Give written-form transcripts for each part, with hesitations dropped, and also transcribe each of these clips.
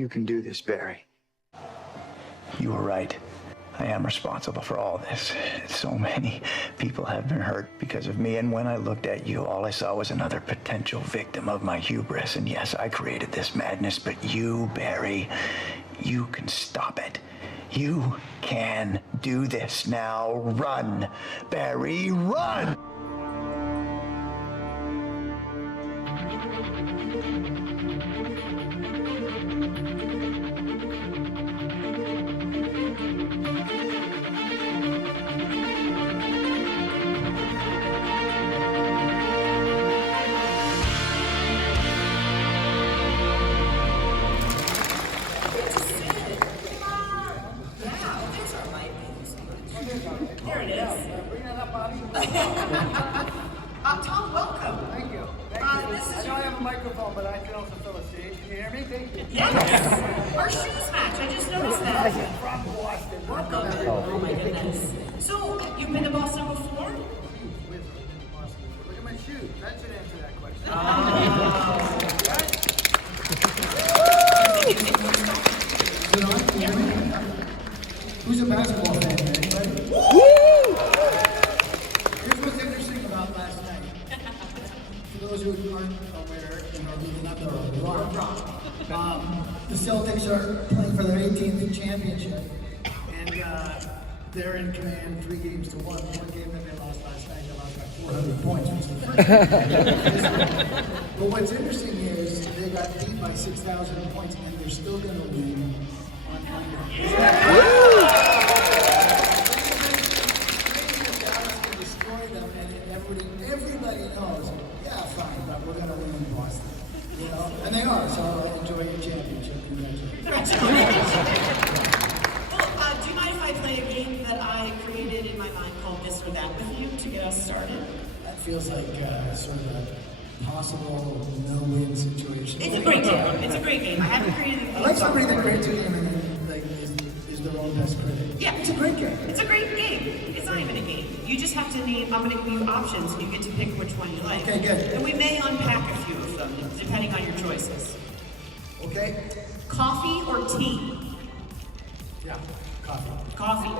You can do this, Barry. You were right. I am responsible for all this. So many people have been hurt because of me, and when I looked at you, all I saw was another potential victim of my hubris. And yes, I created this madness, but you, Barry, you can stop it. You can do this. Now run, Barry, run! Tom, welcome. Thank you. Thank you. I know I have a microphone, but I can also fill a stage. Can you hear me? Thank you. Yes. Our shoes match. I just noticed that. From Boston. Welcome. Oh my goodness. So, you've been to Boston before? Look at my shoes. That should answer that question. Who's a basketball fan? Anybody? Here's what's interesting about last night. For those who aren't aware and are leaving up the the Celtics are playing for their 18th championship, and they're in command 3 games to 1. One game that they lost last night, they lost by 400 points, which is the first. But what's interesting is they got beat by 6,000 points, and they're still going to win on Monday. Everybody knows, yeah, fine, but we're going to win in Boston. You know? And they are, so enjoy your championship. Congratulations. Well, do you mind if I play a game that I created in my mind called This or That with you to get us started? That feels like sort of a possible no-win situation. It's a great game. It's a great game. I haven't created a game. I like somebody that creates a game and then is their own best critic. Yeah. It's a great game. It's a great game. It's not even a game. You just have to name, I'm going to give you options and you get to pick which one you like. Okay, good. And we may unpack a few of them, depending on your choices. Okay? Coffee or tea? Yeah, coffee. Coffee.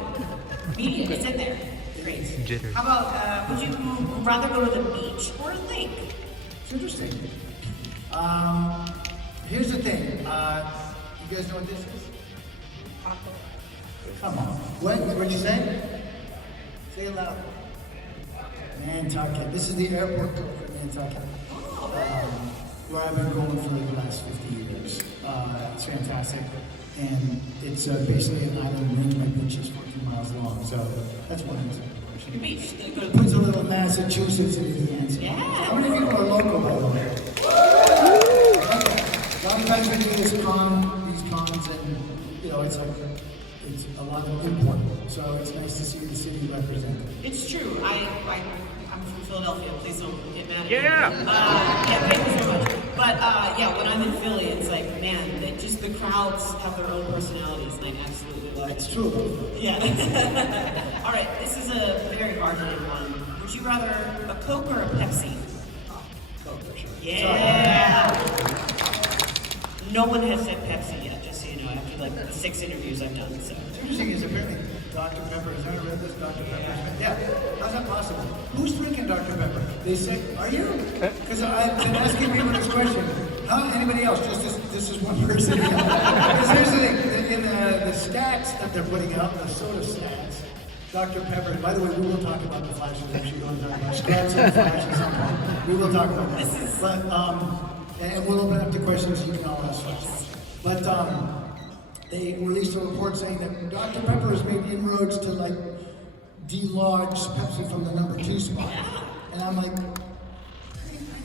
Medium, it's in there. Great. How about, would you rather go to the beach or a lake? It's interesting. Here's the thing. You guys know what this is? Come on. What'd you say? Say it loud. Nantucket. This is the airport code for Nantucket. Where I've been going for the last 50 years. It's fantastic. And it's basically an island ringed by beaches 14 miles long. So that's one answer. The beach. It puts a little Massachusetts into the answer. Yeah. How many people are local, by the way? A lot of times we do these cons, and you know, it's a lot of import. So it's nice to see the city represented. It's true. I'm from Philadelphia. Please don't get mad at me. Yeah. Thank you so much. But yeah, when I'm in Philly, it's like, man, the crowds have their own personalities, and I absolutely love it. It's true. Yeah. All right, this is a very hard-hitting one. Would you rather a Coke or a Pepsi? Coke, for sure. Yeah. No one has said Pepsi yet, just so you know, after like the 6 interviews I've done. So. What's interesting is apparently Dr. Pepper. Has anyone read this? Dr. Pepper. Yeah. How's that possible? Who's drinking Dr. Pepper? They say, are you? Because I've been asking people this question. How? Anybody else? Just this is one person. Because here's the thing. In the stats that they're putting out, the soda stats, Dr. Pepper. By the way, we will talk about the flashes. Actually, we're going to talk about scraps and flashes at some point. We will talk about that. But and we'll open up to questions you can all ask questions. But they released a report saying that Dr. Pepper has made inroads to like de-lodge Pepsi from the number 2 spot. And I'm like, I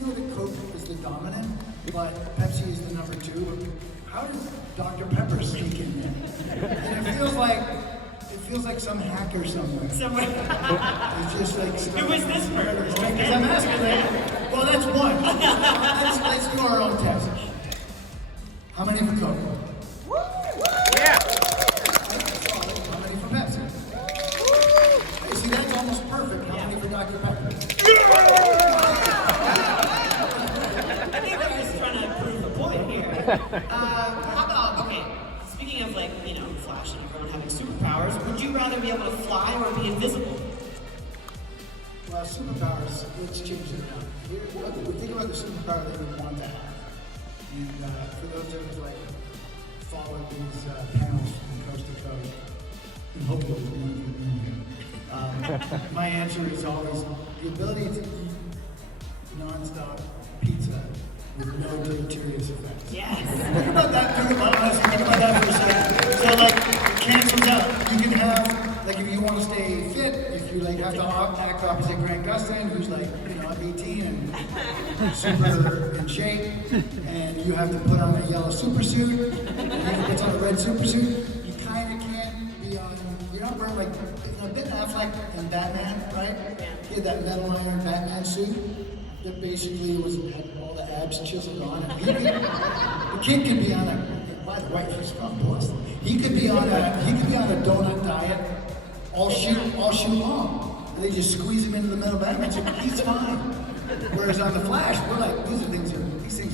know that Coke is the dominant, but Pepsi is the number 2. How does Dr. Pepper sneak in there? And it feels like some hacker somewhere. It's just like Who is this person? Because I'm asking that. Well, that's one. Let's do our own test. How many for Coke? Yeah. How many for Pepsi? You see, that's almost perfect. How many for Dr. Pepper? I think I'm just trying to prove a point here. How about Okay, speaking of like, Flash and everyone having superpowers, would you rather be able to fly or be invisible? Well, superpowers, let's change it now. Think about the superpower that we want to have. And for those that have like followed these panels from coast to coast, and hopefully my answer is always the ability to eat non-stop pizza with no deleterious effects. Yes. Think about that. Think about that for a second. So like, it cancels out. You can have, like, if you want to stay fit, if you like have to act opposite Grant Gustin, who's like, at 18 and super in shape, and you have to put on a yellow super suit, and he puts on a red super suit, you kind of can't be on, you're not wearing like, Ben Affleck and Batman, right? He had that metal iron Batman suit that basically had all the abs chiseled on it. The kid could be on a, by the way, he's from Boston. He could be on a donut diet all shoot long. And they just squeeze him into the middle Batman suit. He's fine. Whereas on the Flash, we're like, these things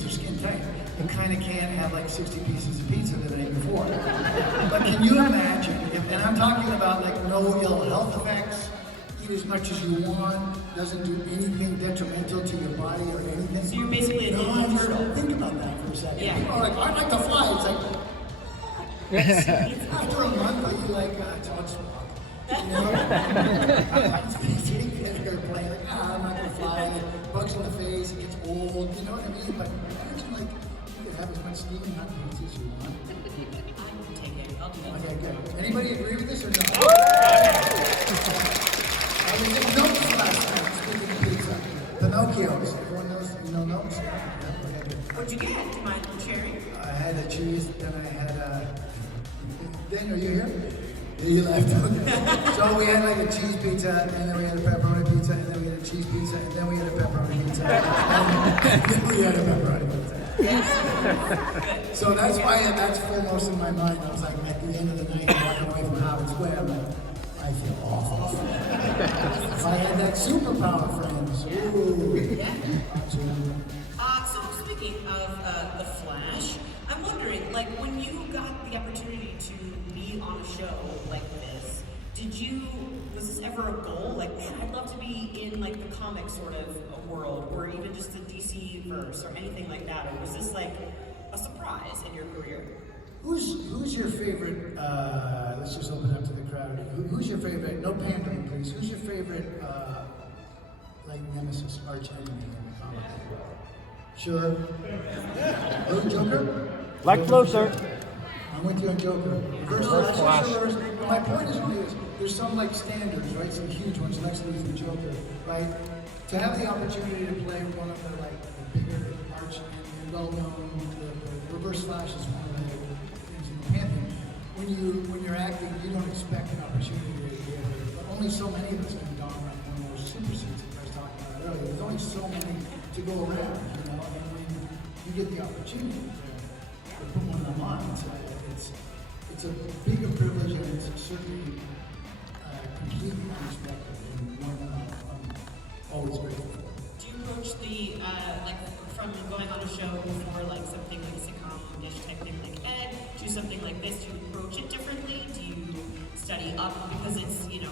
are skin tight. You kind of can't have like 60 pieces of pizza the day before. But can you imagine, and I'm talking about like no ill health effects, eat as much as you want, doesn't do anything detrimental to your body or anything. So you're basically a ninja turtle. Think about that for a second. Yeah. People are like, I'd like to fly. It's like, after a month, are you like, it's all just walk. It's airplane, like, I'm not gonna fly, like, bugs in the face, it gets old, you know what I mean? But imagine like, you could have as much steaming hot pizza as you want. I'll take it. I'll do that. Okay, good. Anybody agree with this or no? There's notes last time, speaking of pizza. Pinocchio's, everyone knows, notes? What'd you get? Do you mind sharing? I had a cheese, then I had Daniel, you here? He left. So we had like a cheese pizza, and then we had a pepperoni pizza, and then we had a cheese pizza, and then we had a pepperoni pizza, and then we had a pepperoni pizza. So that's why that's foremost in my mind. I was like, at the end of the night, walking away from Howard Square, I'm like, I feel awful. If I had that superpower, friends. Ooh. So speaking of the Flash, I'm wondering, like, when you got the opportunity to be on a show like this, was this ever a goal? Like, man, I'd love to be in like the comic sort of world, or even just the DC verse, or anything like that. Or was this like a surprise in your career? Who's your favorite? Let's just open up to the crowd. Who's your favorite? No pandering, please. Who's your favorite? Like nemesis, arch enemy in the comic? Sure. Oh, Joker? Like closer. I'm with you on Joker. Flash. My point is only this. There's some like standards, right? Some huge ones. Lex Luthor, the Joker, right? To have the opportunity to play one of the like the bigger arch and well-known, the Reverse Flash is one of the things in the pantheon. When you're acting, you don't expect an opportunity to be able to, but only so many of us can don like one of those super suits that I was talking about earlier. There's only so many to go around, and when you get the opportunity to put one of them on, it's a bigger privilege, and it's certainly completely unexpected, and one that I'm always grateful for. Do you approach the, like, from going on a show before, like, something like sitcom-ish type thing like Ed, do something like this, do you approach it differently? Do you study up because it's, the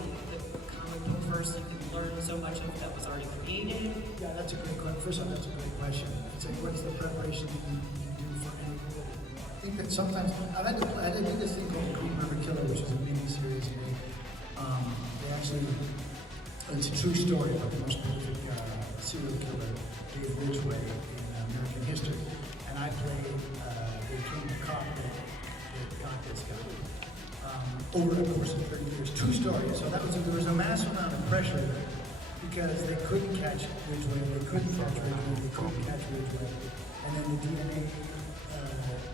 comic book verse, you can learn so much of that was already created? Yeah, that's a great question. First off, that's a great question. It's like, what's the preparation you do for any role? I think that sometimes, I did this thing called Green River Killer, which is a mini-series, and they actually, it's a true story about the most prolific serial killer, Dave Ridgway, in American history. And I played the king cop that got this guy over the course of 30 years. True story. So there was a massive amount of pressure because they couldn't catch Ridgway, they couldn't catch Ridgway, and then the DNA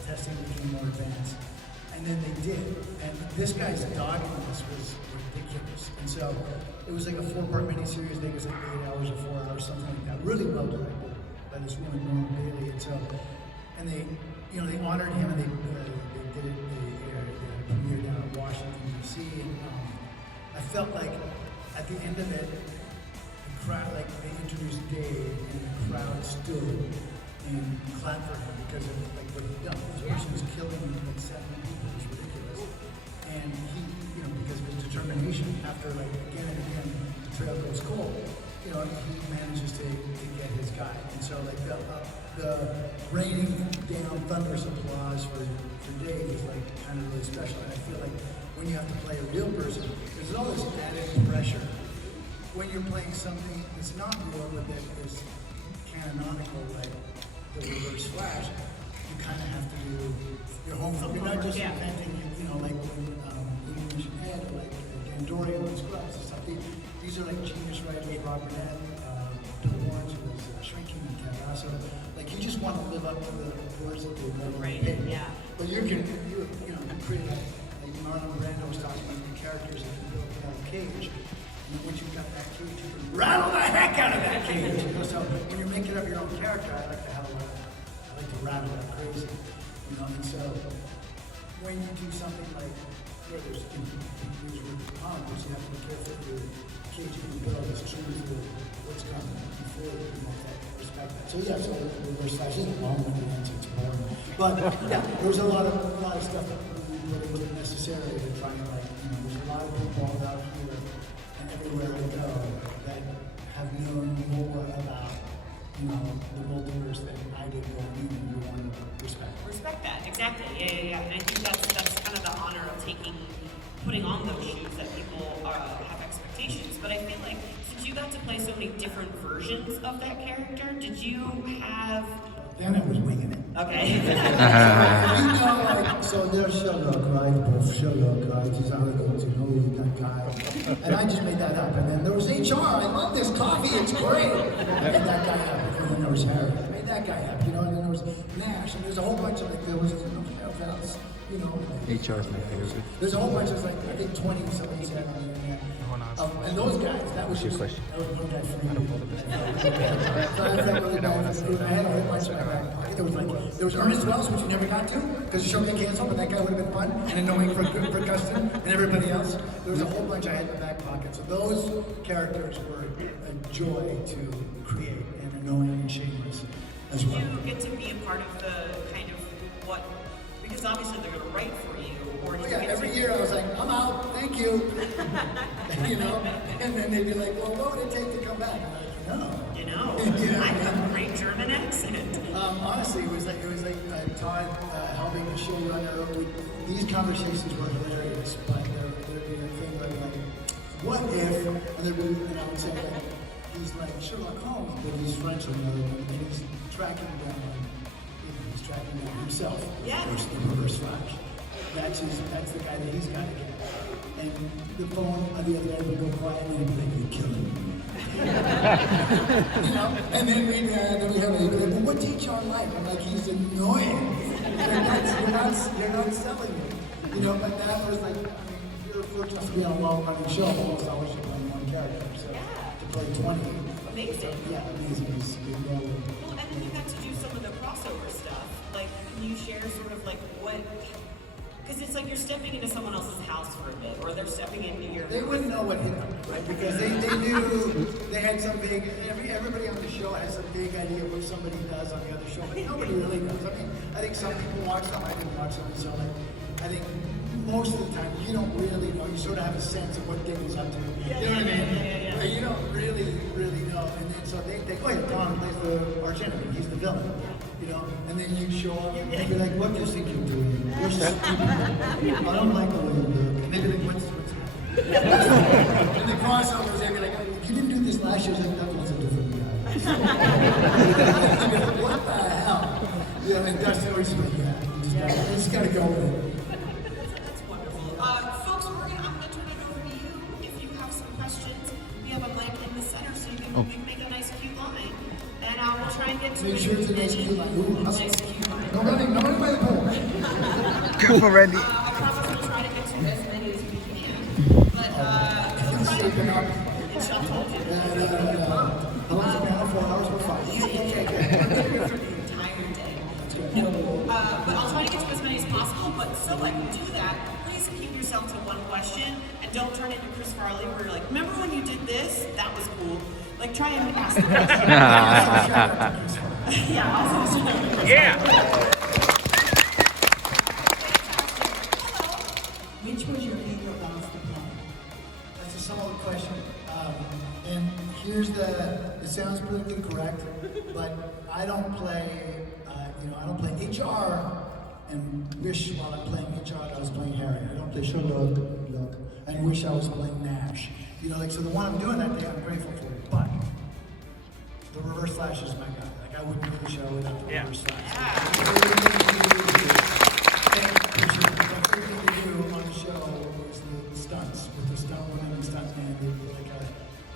testing became more advanced, and then they did. And this guy's doggedness was ridiculous. And so it was like a 4-part miniseries. I think it was like 8 hours or 4 hours, something like that. Really well directed by this woman, Norma Bailey. And so, and they honored him, and they did it. They premiered down in Washington D.C. And I felt like at the end of it, the crowd, like they introduced Dave, and the crowd stood and clap for him because of like what he done. His origin was killing like 7 people. It was ridiculous. And he, because of his determination, after like again and again, the trail goes cold, he manages to get his guy. And so like the raining down thunderous applause for Dave is like kind of really special. And I feel like when you have to play a real person, there's all this added pressure. When you're playing something that's not real, but that is canonical, like the Reverse Flash, you kind of have to do your homework. You're not just inventing, like when you mentioned Ed, like Dandorian and Scrubs and stuff. These are like genius writers, Rob Burnett, Bill Warren, who was shrinking and Cavanagh. So, like, you just want to live up to the words that they wrote. Right, yeah. But you create like Marlon Brando was talking about the characters that can build out a cage. And once you've got that cage, you can rattle the heck out of that cage. So when you're making up your own character, I like to rattle that crazy. And so when you do something like where there's comics, you have to be careful that your cage you can build is true to what's coming before you want that respect that. So yeah, so Reverse Flash isn't long with the answer, it's boring. But yeah, there was a lot of stuff that we really wasn't necessary to try and there's a lot of people out here and everywhere I go that have known more about the multiverse than I did going in, and you want to respect. Respect that, exactly. Yeah. And I think that's kind of the honor of putting on those shoes that people have expectations. But I feel like since you got to play so many different versions of that character, did you have? Then I was winging it. Okay. So there's Sherlock, right? Both Sherlock, right? He's elegant, that guy. And I just made that up. And then there was HR. I love this coffee. It's great. I made that guy up. And then there was Harry. I made that guy up. And then there was Nash. And there's a whole bunch of there was else. HR is my favorite. There's a whole bunch of I think 20 somebody said on the internet. And those guys, that was just question. That was one guy for me. So I felt really bad. I had a whole bunch in my back pocket. There was Ernest Wells, which you never got to, because the show got canceled, but that guy would have been fun and annoying for Gustin and everybody else. There was a whole bunch I had in my back pocket. So those characters were a joy to create and annoying and shameless as well. Did you get to be a part of the kind of what, because obviously they're going to write for you, or every year I was like, I'm out, thank you. And then they'd be like, well, what would it take to come back? I'm like, I have a great German accent. Honestly, it was like Todd helping the showrunner. These conversations were hilarious, but there'd be a thing where like, what if? And I would say like, he's like Sherlock Holmes, but he's French and he's tracking down. He's tracking down himself. Yeah. The Reverse Flash. That's the guy that he's got to get. And the phone on the other day would go quiet and he'd be like, you're killing me. And then we have well, what's HR like? I'm like, he's annoying. You're not selling me. But that was like, you're fortunate to be on a long-running show, almost always on one character. So to play 20. Amazing. Yeah, amazing. Well, and then you got to do some of the crossover stuff. Like, can you share sort of like what? Because it's like you're stepping into someone else's house for a bit, or they're stepping into your. They wouldn't know what hit them, right? Because they knew they had some big. Everybody on the show has a big idea of what somebody does on the other show, but nobody really knows. I mean, I think some people watch them. I didn't watch them, so like, I think most of the time you don't really know. You sort of have a sense of what Dave is up to. You know what I mean? Yeah. But you don't really know. And then so they go, hey, Tom plays the arch enemy. He's the villain. And then you show up and they'd be like, what do you think you're doing? You're stupid. I don't like the way you look. And they'd be like, what's happening? And the crossovers, they'd be like, you didn't do this last year. I was like, that was a different guy. I'd be like, what the hell? And Dustin always be like, yeah, you just gotta go with it. That's wonderful. Folks, I'm going to turn it over to you. If you have some questions, we have a mic in the center so you can make a nice cute line. And we'll try and get to Make sure it's a nice cute line. Ooh, nice cute line. no running by the pole. Careful, Randy. I promise we'll try to get to as many as we can. But we'll try to get it's not told you. How long's the panel? 4 hours or 5? Okay, good. I'm here for the entire day. But I'll try to get to as many as possible. But so I can do that, please keep yourself to one question and don't turn into Chris Farley where you're like, remember when you did this? That was cool. Like, try and ask the question. Yeah, also. Yeah. Which was your favorite ones to play? That's a solid question. And here's it sounds politically correct, but I don't play, I don't play HR and wish while I'm playing HR that I was playing Harry. I don't play Sherlock and wish I was playing Nash. So the one I'm doing that day, I'm grateful for it. But the Reverse Flash is my guy. Like, I wouldn't do the show without the Reverse Flash. The favorite thing to do on the show is the stunts, with the stunt woman and stunt man.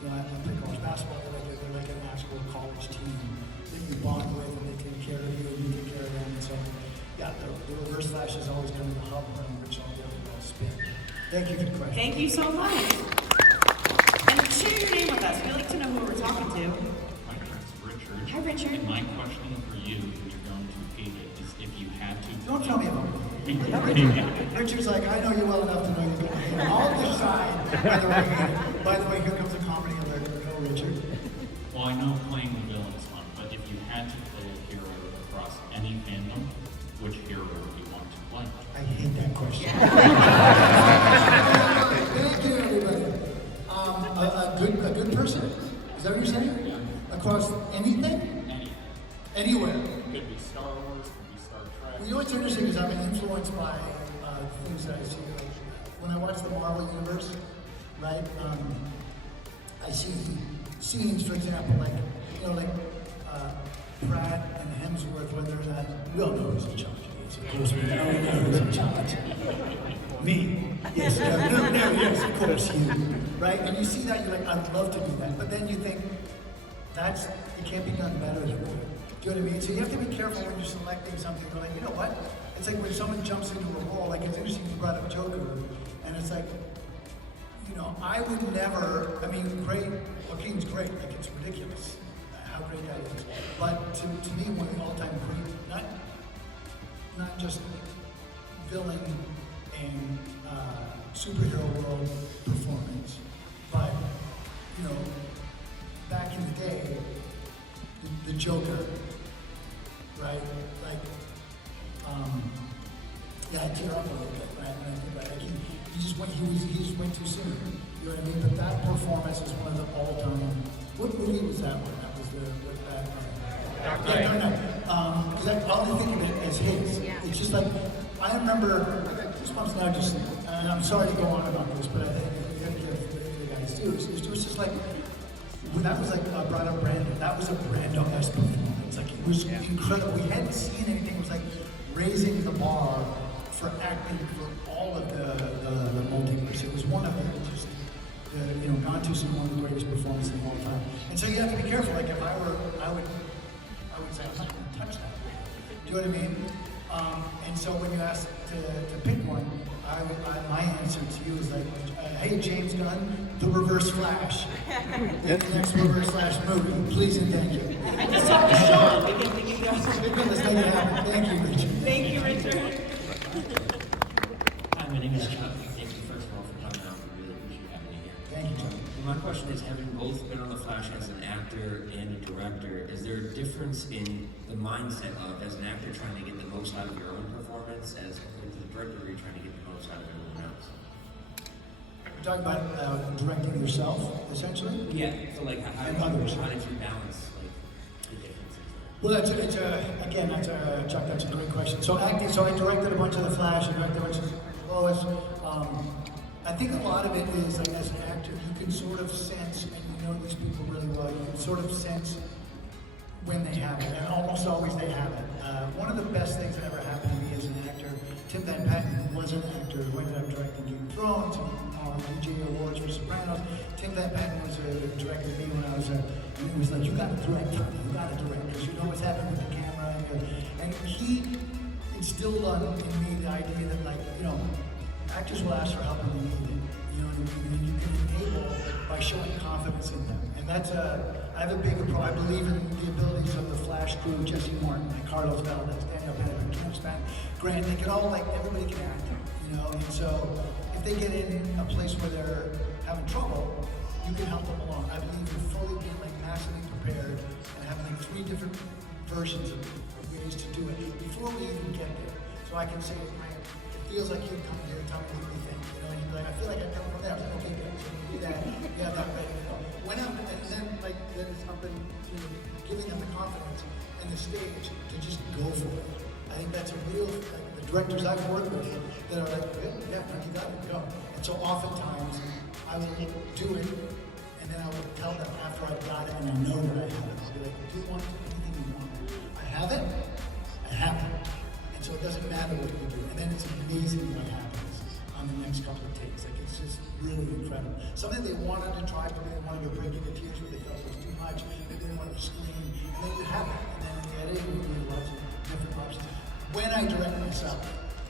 I play college basketball. They're like an actual college team that you bond with, and they take care of you, and you take care of them. And so, yeah, the Reverse Flash is always kind of the hub around which all the other balls spin. Thank you for the question. Thank you so much. And share your name with us. We like to know who we're talking to. Hi, it's Richard. Hi, Richard. And my question for you, and you're going to hate it, is if you had to... Don't tell me about it. Richard's like, I know you well enough to know you're going to hate it. I'll decide whether I hate it. By the way, here comes a comedy alert. Go, Richard. Well, I know playing the villain is fun, but if you had to play a hero across any fandom, which hero would you want to play? I hate that question. Thank you, everybody. A good person? Is that what you're saying? Yeah. Across anything? Anywhere. Could be Star Wars, could be Star Trek. Well, what's interesting is I've been influenced by things that I see. Like, when I watch the Marvel Universe, right? I see scenes, for example, like Pratt and Hemsworth, where there's that. We all know who's in charge. Of course, we know who's in charge. Me. Yes, yes, of course, you. Right? And you see that, you're like, I'd love to do that. But then you think, it can't be done better than that. Do you know what I mean? So you have to be careful when you're selecting something. You're like, you know what? It's like when someone jumps into a role, like it's interesting you brought up Joker, and it's like, I would never, great, Joaquin's great, like it's ridiculous how great that is. But to me, one of the all-time great, not just villain and superhero world performance, but, back in the day, the Joker, right? Like, I tear up a little bit, right? When I think about it. He just went too soon. You know what I mean? But that performance is one of the all-time. What movie was that one? That was Dark Knight. Because I only think of it as his. It's just like, I remember, Goosebumps now just, and I'm sorry to go on about this, but I think you have to give the guys too. It was just like, when that was brought up Brando, that was a Brando-esque performance. Like, it was incredible. We hadn't seen anything. It was like raising the bar for acting for all of the multiverse. It was one of them. Just, gone to some one of the greatest performances of all time. And so you have to be careful. Like, if I would say, I'm not going to touch that. Do you know what I mean? And so when you ask to pick one, my answer to you is like, hey, James Gunn, the Reverse Flash. The next Reverse Flash movie, please and thank you. I just talked to Sean. We can go. Let's make it happen. Thank you, Richard. Thank you, Richard. Hi, my name is Chuck. Thank you, first of all, for coming out. We really appreciate having you here. Thank you, Chuck. My question is, having both been on The Flash as an actor and a director, is there a difference in the mindset of, as an actor, trying to get the most out of your own performance, as opposed to the director, where you're trying to get the most out of everyone else? You're talking about directing yourself, essentially? Yeah, so like, how did you balance, like, the differences? Well, Chuck, that's a great question. So I directed a bunch of The Flash, I directed a bunch of Lois. I think a lot of it is, like, as an actor, you can sort of sense, and you know these people really well, you can sort of sense when they have it, and almost always they have it. One of the best things that ever happened to me as an actor, Tim Van Patten was an actor who ended up directing Game of Thrones, DJ Awards for Sopranos. Tim Van Patten was a director to me when I was he was like, you gotta direct, Tommy, you gotta direct, because you know what's happening with the camera, and he instilled in me the idea that, like, actors will ask for help when they need it. You know what I mean? And you can enable by showing confidence in them. And that's I have a big approach. I believe in the abilities of the Flash crew, Jesse Martin, and Carlos Valdez, Daniel Bennett, Kim Span, Grant. They can all, like, everybody can act, And so if they get in a place where they're having trouble, you can help them along. I believe in fully being like massively prepared and having like 3 different versions of ways to do it before we even get there. So I can say, it feels like you'd come here and tell me what you think. You know, you'd be like, I feel like I'm coming from there. I was like, okay, good. So we do that. Yeah, that ready to go. When I'm, and then it's up to giving them the confidence and the stage to just go for it. I think that's a real, like, the directors I've worked with that are like, yeah, you got it, go. And so oftentimes I will do it, and then I will tell them after I've got it and I know that I have it. I'll be like, do you want anything you want? I have it, I have it. And so it doesn't matter what you do. And then it's amazing what happens on the next couple of takes. Like, it's just really incredible. Something they wanted to try, maybe they wanted to break into tears where they felt it was too much, maybe they wanted to scream, and then you have it. And then in the editing, you do lots of different options. When I direct myself,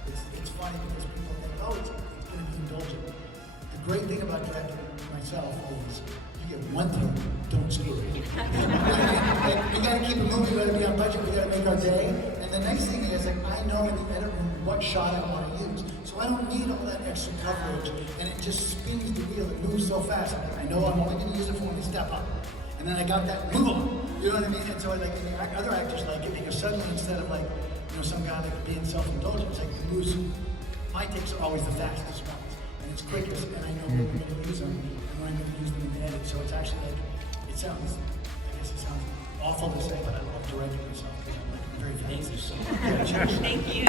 it's funny because people think, oh, it's going to be indulgent. The great thing about directing myself is you get one thing, don't screw it. Like, we got to keep it moving, we got to be on budget, we got to make our day. And the next thing is, like, I know in the edit room what shot I want to use. So I don't need all that extra coverage, and it just spins the wheel, it moves so fast. I know I'm only going to use it for when we step up. And then I got that, move on. You know what I mean? And so like, other actors like it because suddenly instead of like, you know, some guy like being self-indulgent, it's like the moves, my takes are always the fastest ones. And it's quickest, and I know when I'm going to use them, and when I'm going to use them in the edit. So it's actually like, it sounds, I guess it sounds awful to say, but I love directing myself because I'm like very fancy. So, Thank you.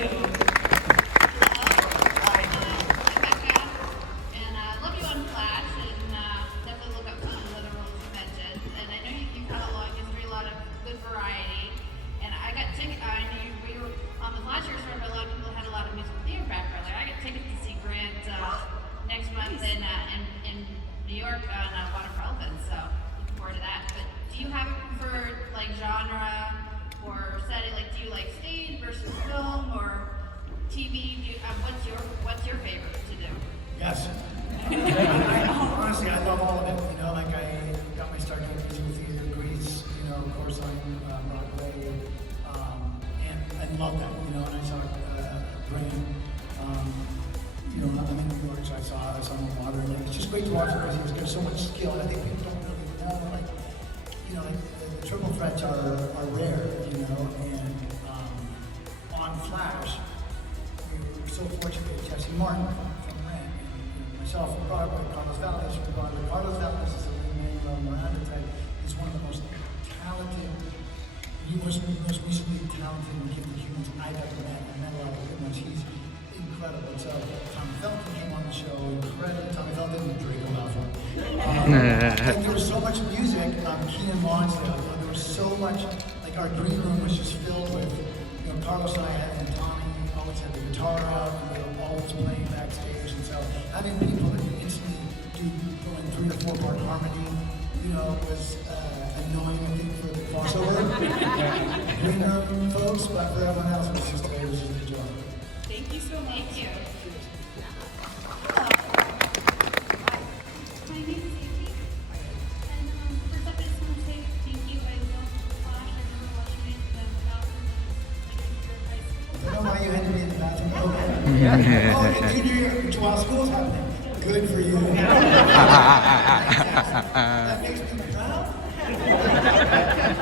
Yes. Honestly, I love all of it. You know, like I got my start doing musical theater, Grease, you know, of course on Broadway, and I love that. You know, and I saw Brain. You know, I'm in New York, so I saw him on water. And it's just great to watch him because he's got so much skill. And I think people don't really know, like, you know, like the triple threats are rare. You know, and on Flash, we were so fortunate that Jesse Martin from Remake, and myself from Broadway, Carlos Valdes from Broadway. Carlos Valdes is a Lin-Manuel Miranda type. He's one of the most talented, most musically talented and gifted humans I've ever met. I met a lot of good ones. He's incredible. So Tom Felton came on the show. Incredible. Tommy Felton didn't pretty good off him. And there was so much music. Keenan Lonsdale. There was so much. Like our green room was just filled with. You know, Carlos and I and Tommy always had the guitar out, and they were always playing backstage. And so having people that instantly go in 3 or 4 part harmony, you know, was annoying, I think, for the crossover. Green room folks, but for everyone else, it was just a joy. Thank you so much. Thank you. My name is Amy, and first up I just want to say thank you. I love Flash. I remember watching it in the bathroom in high school. I don't know why you had to be in the bathroom. Oh, in junior year, while school's happening. Good for you. That makes me proud.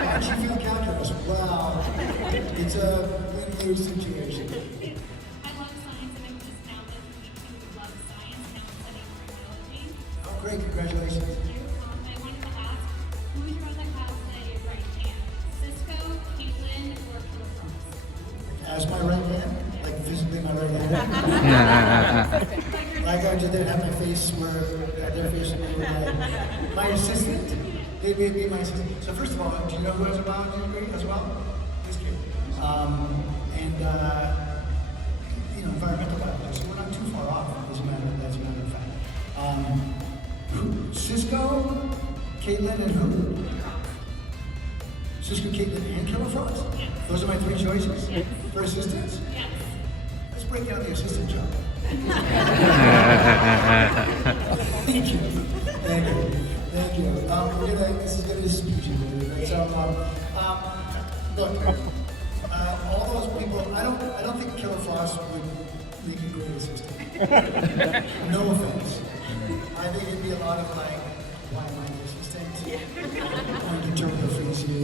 How'd you feel calculus? Wow. It's a win-lose situation. I love science, and I'm just now listening to love science, now I'm studying criminology. Oh, great. Congratulations. I wanted to ask, who is your other class that is right hand? Cisco, Caitlin, or Phil? As my right hand, like physically my right hand. Like I just didn't have my face where their face would be my assistant. They'd be my assistant. So first of all, do you know who has a biology degree as well? This kid. And you know, environmental biology. So we're not too far off. As a matter of fact. Cisco, Caitlin, and who? Cisco, Caitlin, and Killer Frost? Yeah. Those are my 3 choices? Yes. For assistants? Yes. Let's break down the assistant job. Thank you. Thank you. Thank you. This is going to be speechy, right? So, look, all those people, I don't think Killer Frost would make a great assistant. No offense. I think it'd be a lot of like, why am I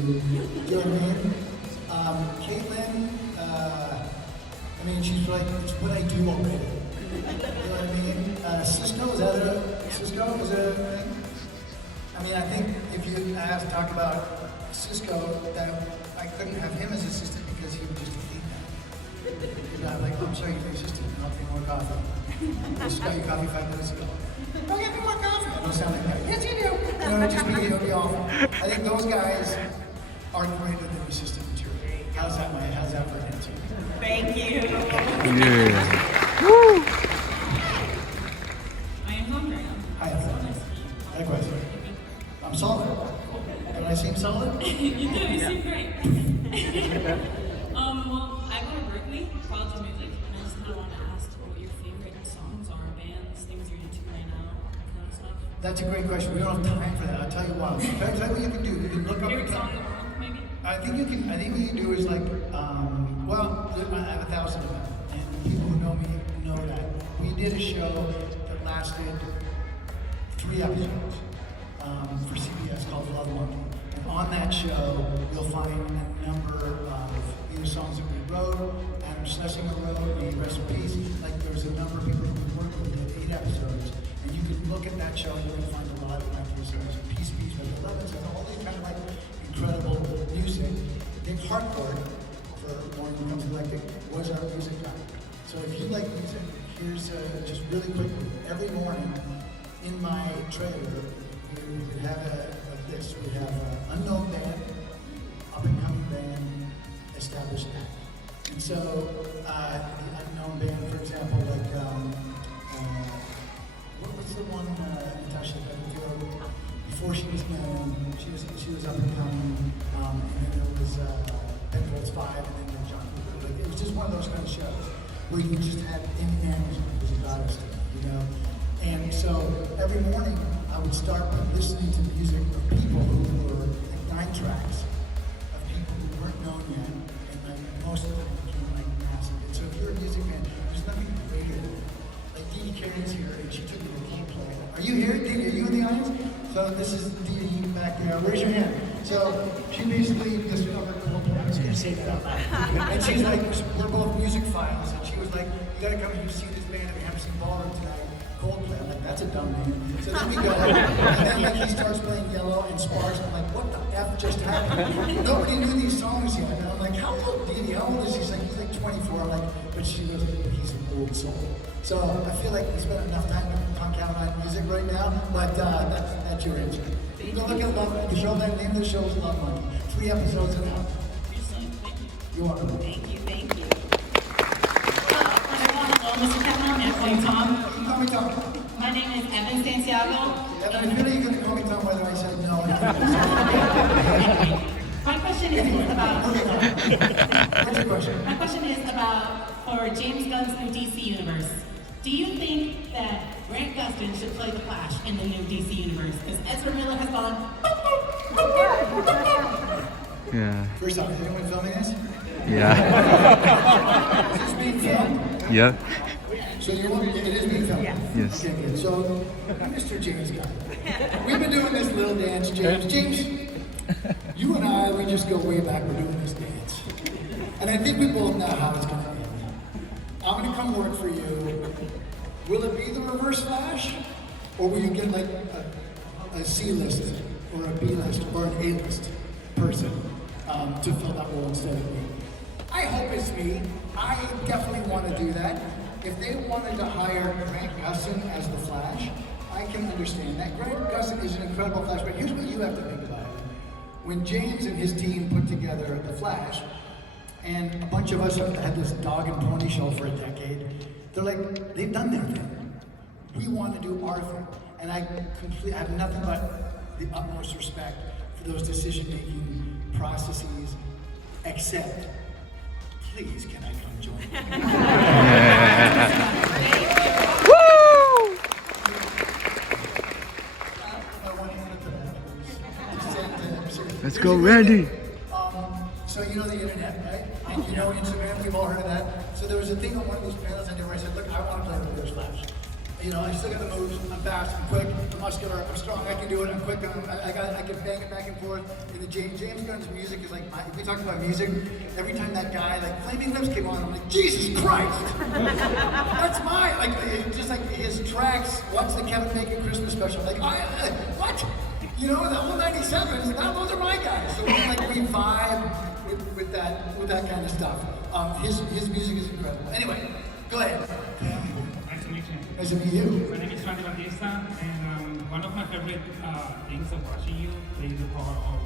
You know what I mean? Caitlin, I mean, she's like, it's what I do already. You know what I mean? Cisco, is that a thing? I mean, I think if you have to talk about Cisco, that I couldn't have him as assistant because he would just hate that. He'd be like, I'm sorry, you're assistant, I'll get more coffee. I just got your coffee 5 minutes ago. Don't get me more coffee. It don't sound like that. Yes, you do. You know, it'll be awful. I think those guys are greater than the assistant material. How's that for an answer? Thank you. Yeah. Woo! I am hungry. Hi. Likewise. I'm solid. Don't I seem solid? You do, you seem great. Well, I go to Berkeley, College of Music, and I just kind of want to ask what your favorite songs are, bands, things you're into right now, that kind of stuff. That's a great question. We don't have time for that. I'll tell you why. Can I tell you what you can do? You can look up. Favorite song in the world, maybe? I think what you can do is like, well, I have 1,000 of them, and people who know me know that. We did a show that lasted 3 episodes for CBS called Love Monkey. And on that show, you'll find a number of either songs that we wrote, Adam Schlesinger wrote, may he rest in peace. Like there's a number of people who we worked with in 8 episodes, and you can look at that show and you'll find a lot of episodes. Peace, Red 11, so all these kind of like incredible music. Nick Hartford for Morning Comes Electric was our music guy. So if you like music, here's just really quickly. Every morning in my trailer, we have a list. We have unknown band, up and coming band, established act. And so the unknown band, for example, like what's the one Natasha Bedingfield? Before she was known, she was up and coming, and then there was Penfolds 5, and then John Cooper. Like, it was just one of those kind of shows where you just had Indianapolis was a goddess to me, you know. And so every morning I would start by listening to music of people who were like 9 tracks of people who weren't known yet, and like most of them became like massive. And so if you're a music fan, there's nothing greater than that. Like Dee Dee Karen's here, and she took me to Coldplay. Are you here, Dee Dee? Are you in the audience? So this is Dee Dee back there. Raise your hand. So she basically discovered Coldplay. I was going to say that out loud. And she's like, we're both music files. And she was like, you got to come and see this band at Hampton Ballroom tonight. Coldplay. I'm like, that's a dumb name. So then we go. And then like he starts playing Yellow and Sparks. I'm like, what the F just happened? Nobody knew these songs yet. And I'm like, how old Dee Dee? How old is he? He's like 24. I'm like, but she was he's an old soul. So I feel like we spent enough time with Tom Cavanagh music right now, but that's your answer. You can go look at Love, the show. The name of the show is Love Monkey. 3 episodes and out. You're welcome. Thank you, thank you. Hello, Mr. Cavanagh, and call you Tom. You can call me Tom. My name is Evan Santiago. Evan, I'm really going to call me Tom whether I said no or not. My question is about. What's your question? My question is about for James Gunn's new DC universe. Do you think that Grant Gustin should play the Flash in the new DC universe? Because Ezra Miller has gone. Yeah. First off, is anyone filming this? Yeah. Is this being filmed? Yep. So it is being filmed? Yes. Okay, good. So, Mr. James Gunn, we've been doing this little dance, James. James, you and I, we just go way back, we're doing this dance. And I think we both know how it's going to end. I'm going to come work for you. Will it be the Reverse Flash? Or will you get like a C-list or a B-list or an A-list person to fill that role instead of me? I hope it's me. I definitely want to do that. If they wanted to hire Grant Gustin as the Flash, I can understand that. Grant Gustin is an incredible Flash, but here's what you have to think about it. When James and his team put together the Flash, and a bunch of us have had this dog and pony show for a decade, they're like, they've done their thing. We want to do our thing. And I have nothing but the utmost respect for those decision-making processes, except, please, can I come join you? Woo! Let's go, Randy. So you know the internet, right? And you know Instagram, we've all heard of that. So there was a thing on one of these panels I did where I said, look, I want to play with Reverse Flash. You know, I still got the moves. I'm fast, I'm quick, I'm muscular, I'm strong. I can do it. I'm quick. I can bang it back and forth. And the James Gunn's music is like, if we talk about music, every time that guy like Flaming Lips came on, I'm like, Jesus Christ, that's mine. Like just like his tracks. Watch the Kevin Bacon Christmas special. Like, what? You know, the whole '97s. Those are my guys. So like we vibe with that kind of stuff. His music is incredible. Anyway, go ahead. Nice to meet you. Nice to meet you. My name is Randy Batista, and one of my favorite things of watching you play the part of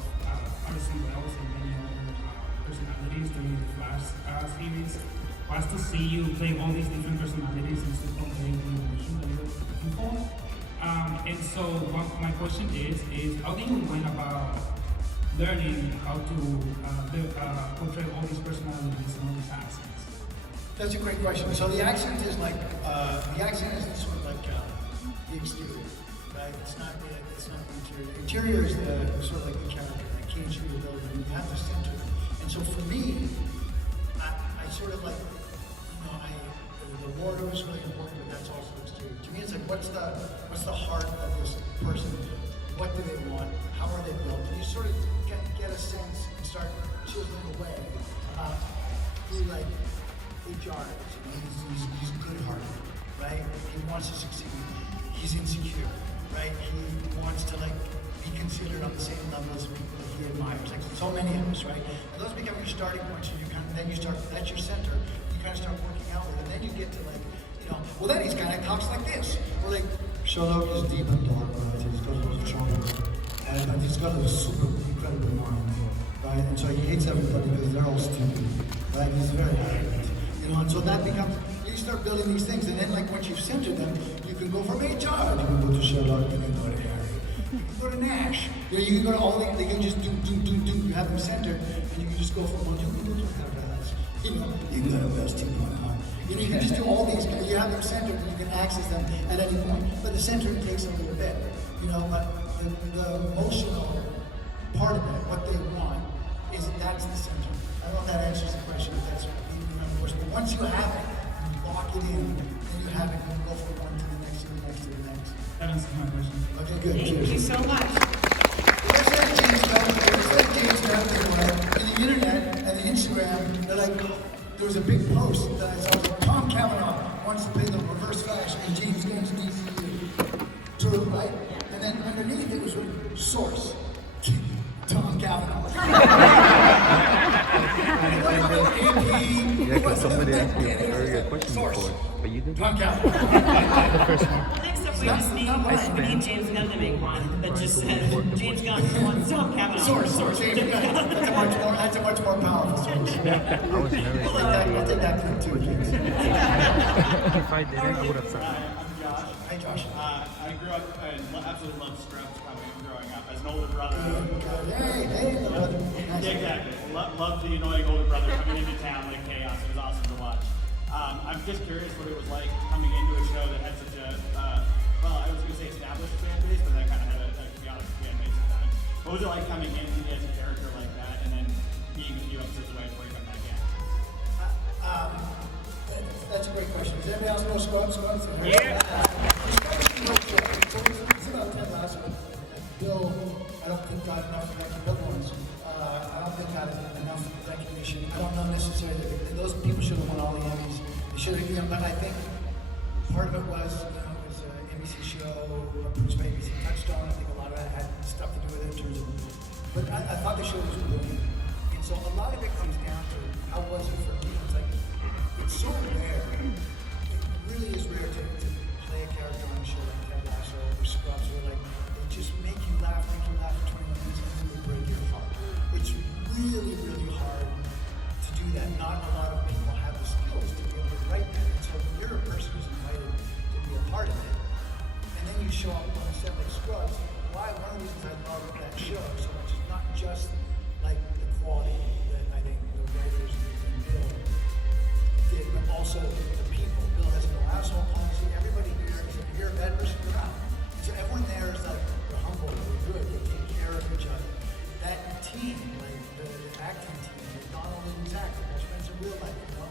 Artisan Wells and many other personalities during the Flash series was to see you play all these different personalities and still convey the emotion that you're looking for. And so my question is how do you went about learning how to portray all these personalities and all these accents? That's a great question. So the accent is like the accent is sort of like the exterior, right? It's not the interior. The interior is the sort of like the character, the cage you build, and you have the center. And so for me, I sort of like, you know, the wardrobe is really important, but that's also the exterior. To me, it's like what's the heart of this person? What do they want? How are they built? And you sort of get a sense and start chiseling away through like HR. He's good-hearted, right? He wants to succeed. He's insecure, right? He wants to like be considered on the same level as people that he admires. Like so many of us, right? And those become your starting points, and then you start. That's your center. You kind of start working out with, and then you get to like, you know. Well, then he's kind of talks like this. Or like, Sherlock is deep and dark, right? He's got a little trouble, and he's got a super incredible mind, right? And so he hates everybody because they're all stupid, right? He's very arrogant. You know, and so that becomes, you start building these things, and then like once you've centered them, you can go from HR, you can go to Sherlock, you can go to Harry, you can go to Nash, you can go to all they can just do, you have them centered, and you can just go from one to you know, you can go to West 2.1. You know, you can just do all these, you have them centered, and you can access them at any point, but the centering takes a little bit, you know, but the emotional part of it, what they want, is that's the center. I don't know if that answers the question, if that's but once you have it, you lock it in, then you have it, and you go from one to the next, to the next, to the next. That answers my question. Okay, good. Thank Cheers. you so much. There's that James Gunn everywhere. And the internet and the Instagram, they're like, there was a big post that I saw, Tom Cavanagh wants to play the reverse flash in James Gunn's DCU. Sort of, right? And then underneath it was source. Tom Cavanagh. Yeah, because somebody asked me a very good question before, but you didn't. Tom Cavanagh. The first one. Well, next up we just need James Gunn to make one that just says James Gunn wants Tom Cavanagh. Source. James Gunn. That's a much more powerful source. I was very I'll take that for 2 kids. If I didn't, I would have said. I'm Josh. Hi, Josh. I grew up and absolutely loved Scrubs growing up as an older brother. Hey, Yeah, exactly. Loved the annoying older brother coming into town like chaos. It was awesome to watch. I'm just curious what it was like coming into a show that had such a, well, I was going to say established fan base, but that kind of had a chaotic fan base at times. What was it like coming in as a character like that and then being a few episodes away before you come back in? That's a great question. Does anybody else know Scrubs? Yeah. It's about Ted Lasso. Bill, I don't think got enough recognition. I don't think got enough recognition. I don't know necessarily that those people should have won all the Emmys. They should have, but I think part of it was, it was an NBC show, Bruce Babies touched on. I think a lot of that had stuff to do with it in terms of, but I thought the show was brilliant. And so a lot of it comes down to how was it for me? It's like, it's so rare. It really is rare to play a character on a show like Ted Lasso or Scrubs, where like they just make you laugh for 20 minutes and really break your heart. It's really, really hard to do that. Not a lot of people have the skills to be able to write that. And so when you're a person who's invited to be a part of it, and then you show up on a set like Scrubs, one of the reasons I love that show so much is not just like the quality that I think the writers and Bill did, but also the people. Bill has no asshole policy. Everybody here is, if you're a bad person, you're not. So everyone there is like, they're humble, they're good, they take care of each other. That team, like the acting team, like Donald and Zach, they're best friends in real life, you know?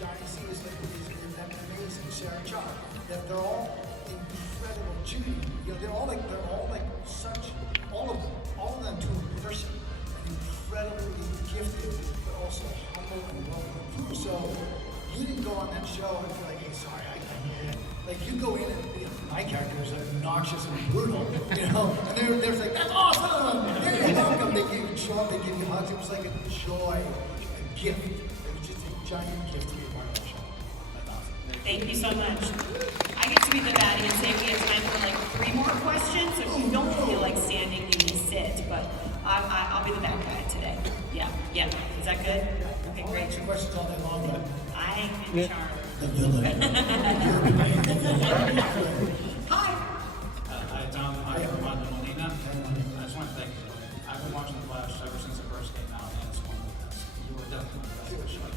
Johnny C is like, he's amazing. Sarah Chalk, that they're all incredible. Judy, you know, they're all like such, all of them to a person, incredibly gifted, but also humble and well-known. So you didn't go on that show and feel like, hey, sorry, I can't. Like you go in and, you know, my character is obnoxious and brutal, you know, and they're like, that's awesome. Hey, welcome. They gave you show up, they give you hugs. It was like a joy, a gift. It was just a giant gift to be a part of that show. That's awesome. Thank you so much. I get to be the baddie and say we have time for like 3 more questions. So if you don't feel like standing, you can sit. But I'll be the bad guy today. Yeah. Is that good? Okay, great. Your questions all day long, but I am in charge. the villain. Hi. Hi, Tom. Hi, Armando Molina. I just want to thank you. I've been watching The Flash ever since it first came out, and it's one of the best. You were definitely the best of the show.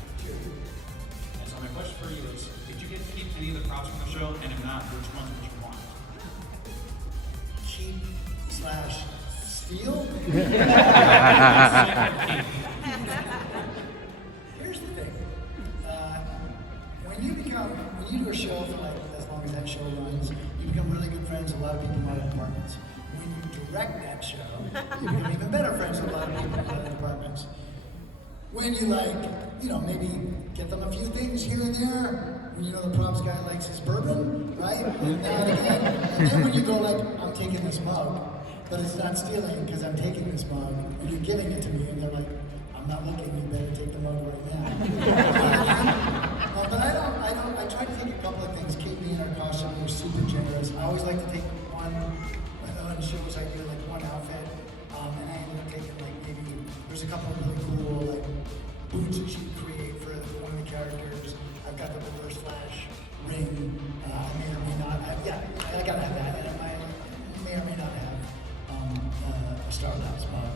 And so my question for you is, did you get to keep any of the props from the show? And if not, which ones would you want? Keep / steal? Here's the thing. When you do a show for like as long as that show runs, you become really good friends with a lot of people in other departments. When you direct that show, you become even better friends with a lot of people in other departments. When you maybe get them a few things here and there, when you know the props guy likes his bourbon, right? And now and again. And then when you go like, I'm taking this mug, but it's not stealing because I'm taking this mug, and you're giving it to me, and they're like, I'm not looking, you better take the mug right now. But I try to take a couple of things. Kate being our costume was super generous. I always like to take on shows I do like one outfit, and I ended up taking like maybe, there's a couple of really cool like boots that she create for one of the characters. I've got the reverse Flash ring, I may or may not have, I gotta have that, and I may or may not have a Star Wars mug.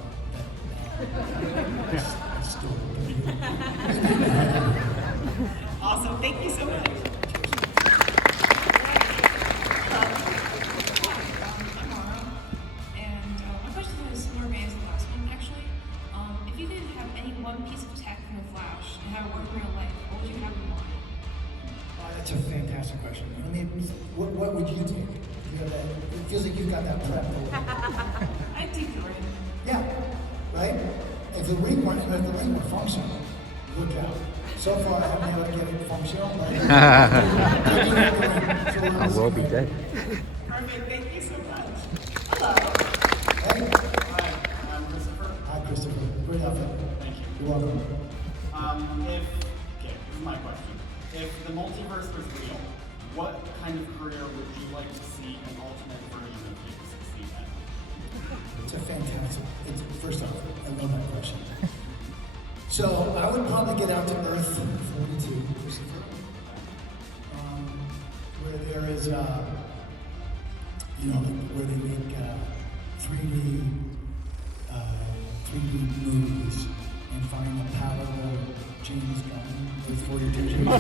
That's still Awesome. Thank you so much. My question is similar vein as the last one, actually. If you could have any one piece of tech from the Flash and have it work in real life, what would you have in mind? That's a fantastic question. I mean, what would you take? You know, it feels like you've got that prep. I think you're right. Yeah, right? If the ring were functional, look out. So far, I haven't been able to get it functional, but I will be dead. Perfect. Thank you so much. Hello. Hey. Hi, I'm Christopher. Hi, Christopher. Great outfit. Thank you. You're welcome. This is my question. If the multiverse was real, what kind of career would you like to see an alternate version of you succeed at? It's a fantastic. First off, I love that question. So I would probably get out to Earth 42, where there is, where they make 3D movies and find the parallel James Gunn with 42 James Gunn.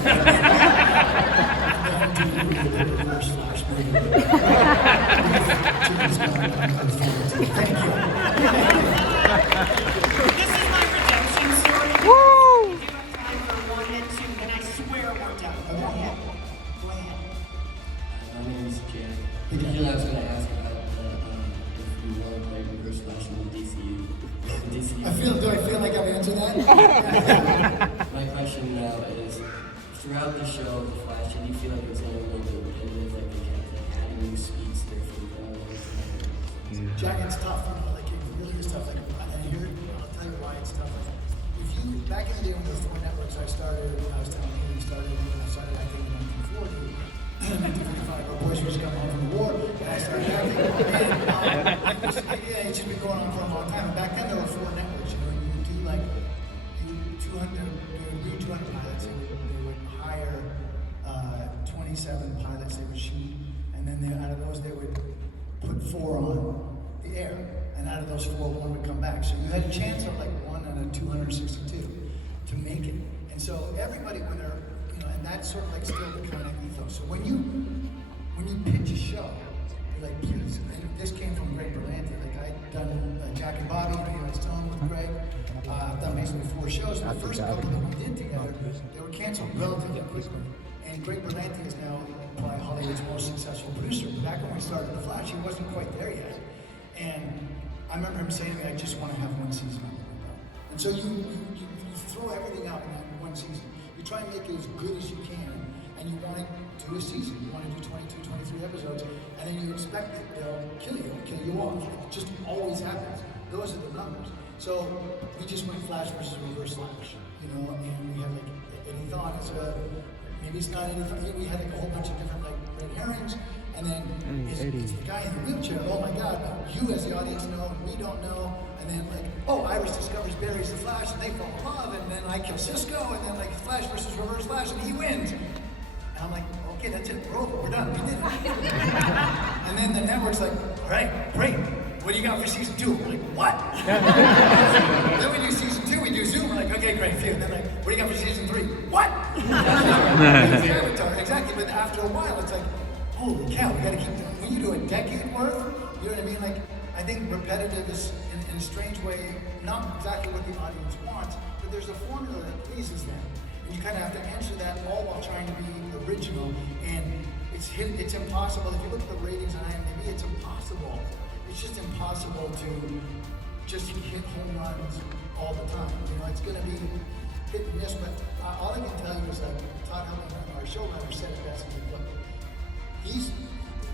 And then do the reverse Flash movie. James Gunn on Earth 42. Thank you. This is my redemption story. Woo! We do have time for 1 and 2, and I swear we're done. Go ahead. My name is Jay. Usually I was going to ask about if you want to play reverse Flash in the DCU. Do I feel like I've answered that? My question now is, throughout the show, The Flash, do you feel like it's getting a little bit repetitive, like they kept adding new speedster for the Jack, it's tough. Like it really is tough. Like I'll tell you why it's tough. If you back in the day when there were 4 networks, I was telling you, I started acting in 1940. 1955, our boys were just coming home from the war, and I started acting. It's just been going on for a long time. And back then there were 4 networks. You would do like 200 pilots. They would hire 27 pilots they would shoot, and then out of those they would put 4 on the air, and out of those 4, 1 would come back. So you had a chance of like 1 out of 262 to make it. And so everybody, when they're, and that's sort of like still the kind of ethos. So when you pitch a show, you're like, please, and this came from Greg Berlanti. Like I'd done Jack and Bobby, I was telling with Greg. I've done basically 4 shows. And the first couple that we did together, they were canceled relatively quickly. And Greg Berlanti is now probably Hollywood its most successful producer. Back when we started The Flash, he wasn't quite there yet. And I remember him saying to me, I just want to have one season on the go. And so you throw everything out in that one season. You try and make it as good as you can, and you want to do a season. You want to do 22, 23 episodes, and then you expect that they'll kill you off. It just always happens. Those are the numbers. So we just went Flash versus Reverse Flash, you know, and we had like, and he thought it's maybe it's not anything. We had like a whole bunch of different like red herrings, and then it's the guy in the wheelchair. Oh my God! You as the audience know, and we don't know. And then like, oh, Iris discovers Barry's the Flash, and they fall in love, and then I kill Cisco, and then like Flash versus Reverse Flash, and he wins. And I'm like, okay, that's it. We're over. We're done. We did it. And then the network's like, all right, great. What do you got for season 2? We're like, what? Then we do season 2. We do Zoom. We're like, okay, great. Phew. Then like, what do you got for season 3? What? Avatar, exactly. But after a while, it's like, holy cow, we got to keep doing. When you do a decade worth, you know what I mean? Like, I think repetitive is, in a strange way, not exactly what the audience wants, but there's a formula that pleases them. And you kind of have to answer that all while trying to be original. And it's impossible. If you look at the ratings on IMDb, it's impossible. It's just impossible to just hit home runs all the time. You know, it's going to be hit and miss, but all I can tell you is like Todd Helmut, our showrunner, said it best. Look,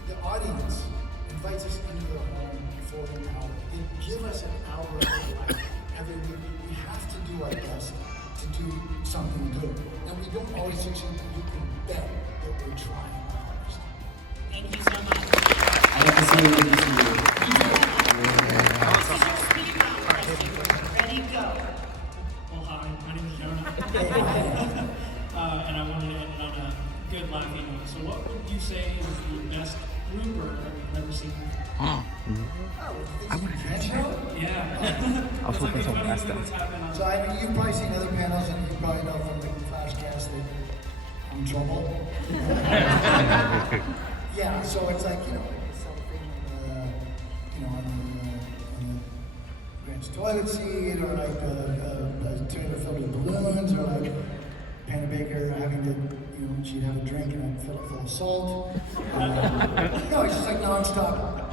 the audience invites us into their home for an hour. They give us an hour of their life every week. We have to do our best to do something good. And we don't always succeed, but you can bet that we're trying our hardest. Thank you so much. I like to see you. Ready, go. Well, hi, my name is Jonah. And I wanted to end on a good laughing note. So what would you say is the best blooper you've ever seen? I would have Yeah. I was hoping someone asked that. So I mean, you've probably seen other panels, and you probably know from the Flashcast that I'm in trouble. Yeah, so it's like, you know, something, you know, on the Grant's toilet seat, or like a trailer filled with balloons, or like Panda Baker having to, you know, she'd have a drink and I'd fill it full of salt. No, it's just like nonstop.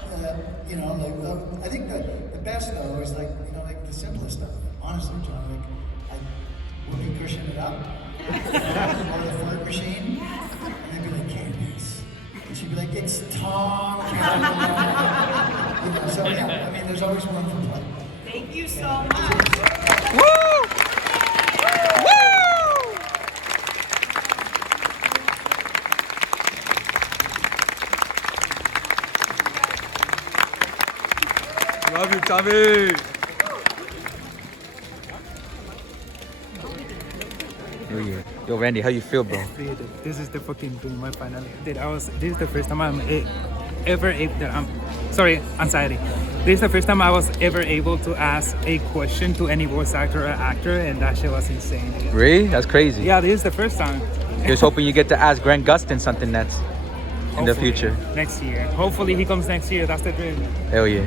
You know, like I think the best though is like, you know, like the simplest stuff. Honestly, John, like whoopee cushion it up, or the fart machine, and they'd be like, Candice. And she'd be like, it's Tom Cavanagh. You know, so yeah, I mean, there's always room for play. Thank you so much. Woo! Love you, Tommy! Oh yeah. Yo, Randy, how you feel, bro? Dude, this is the fucking dream, my finally. Dude, this is the first time anxiety. This is the first time I was ever able to ask a question to any voice actor or actor, and that shit was insane. Dude. Really? That's crazy. Yeah, this is the first time. Just hoping you get to ask Grant Gustin something that's in the future. Next year. Hopefully he comes next year. That's the dream. Hell yeah.